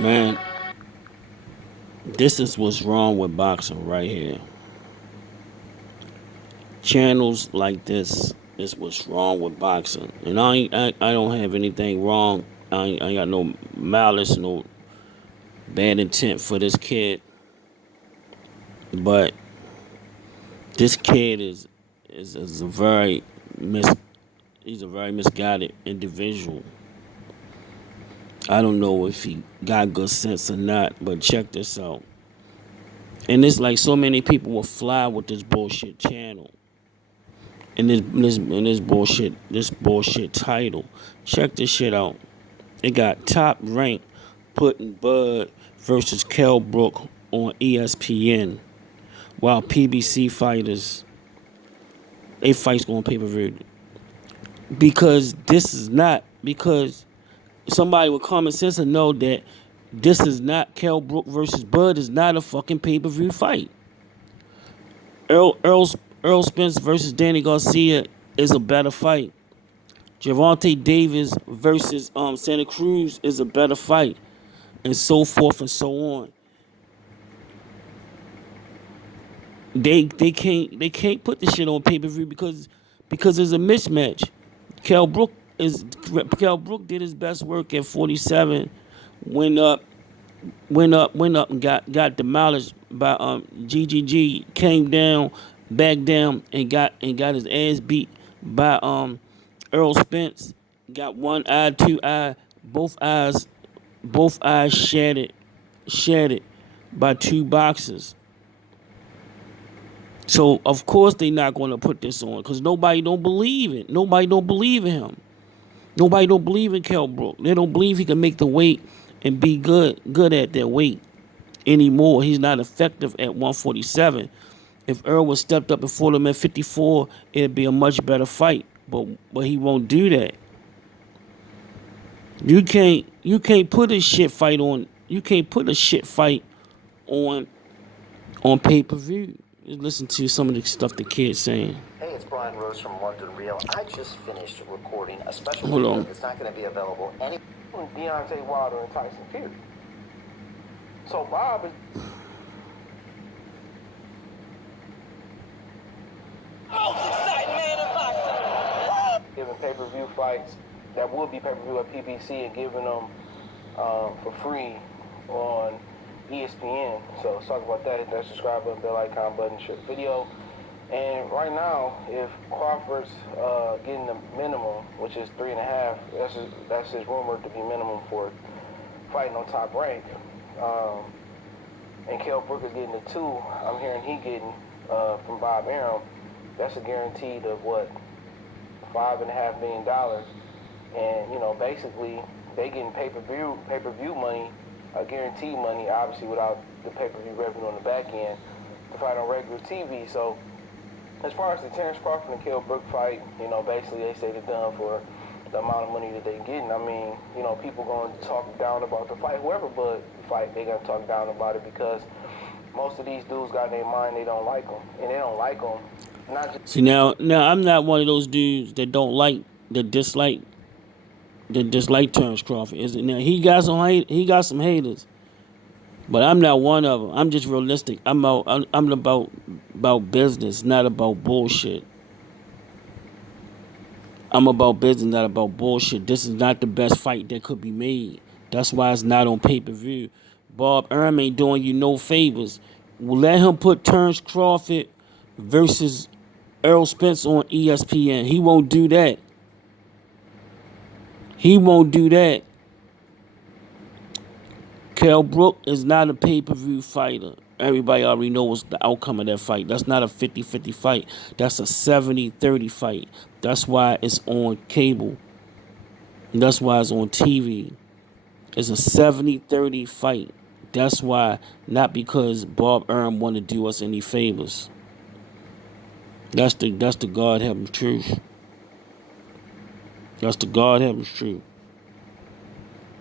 Man, this is what's wrong with boxing right here. Channels like this is what's wrong with boxing. And I don't have anything wrong. I ain't got no malice, no bad intent for this kid. But this kid is a very mis he's a very misguided individual. I don't know if he got good sense or not, but check this out. And it's like so many people will fly with this bullshit channel. And this bullshit title. Check this shit out. It got top rank putting Bud versus Kell Brook on ESPN, while PBC fighters they fights going pay per view. Because this is not because somebody with common sense will know that this is not Kell Brook versus Bud is not a fucking pay per view fight. Earl Spence versus Danny Garcia is a better fight. Javante Davis versus Santa Cruz is a better fight, and so forth and so on. They can't put this shit on pay per view because there's a mismatch. Kell Brook Kell Brook did his best work at 47, went up, and got demolished by GGG. Came down, back down, and got his ass beat by Earl Spence. Got one eye, two eye, both eyes shattered by two boxers. So of course they not going to put this on because nobody don't believe it. Nobody don't believe in him. Nobody don't believe in Kell Brook. They don't believe he can make the weight and be good at that weight anymore. He's not effective at 147. If Earl was stepped up and fought him at 54, it'd be a much better fight. But he won't do that. You can't put a shit fight on. You can't put a shit fight on pay per view. Listen to some of the stuff the kid's saying. Hey, it's Brian Rose from London Real. I just finished recording a special Hold video on. that's not going to be available any. Deontay Wilder and Tyson Fury. So Bob is. Most exciting man in boxing. Giving pay-per-view fights that would be pay-per-view at PBC and giving them for free on ESPN. So let's talk about that. Hit that subscribe button, bell icon button, share the video. And right now, if Crawford's getting the minimum, which is 3.5, that's his rumored to be minimum for fighting on Top Rank. And Kell Brook is getting the 2. I'm hearing he getting from Bob Arum. That's a guaranteed of what, $5.5 million. And you know, basically, they getting pay-per-view money, guaranteed money, obviously without the pay-per-view revenue on the back end, to fight on regular TV. So as far as the Terrence Crawford and Kell Brook fight, you know, basically they say they're done for the amount of money that they're getting. I mean, you know, people going to talk down about the fight. Whoever Bud fight, they're going to talk down about it because most of these dudes got in their mind they don't like them. And they don't like them. Not just See now I'm not one of those dudes that don't like that dislike Terrence Crawford. Is it now? He got some haters, but I'm not one of them. I'm just realistic. I'm about business, not about bullshit. I'm about business, not about bullshit. This is not the best fight that could be made. That's why it's not on pay per view. Bob Arum ain't doing you no favors. We'll let him put Terrence Crawford versus Earl Spence on ESPN. He won't do that. He won't do that. Kell Brook is not a pay-per-view fighter. Everybody already knows the outcome of that fight. That's not a 50-50 fight. That's a 70-30 fight. That's why it's on cable. That's why it's on TV. It's a 70-30 fight. That's why, not because Bob Arum want to do us any favors. That's the God heaven's truth. That's the God heaven's truth.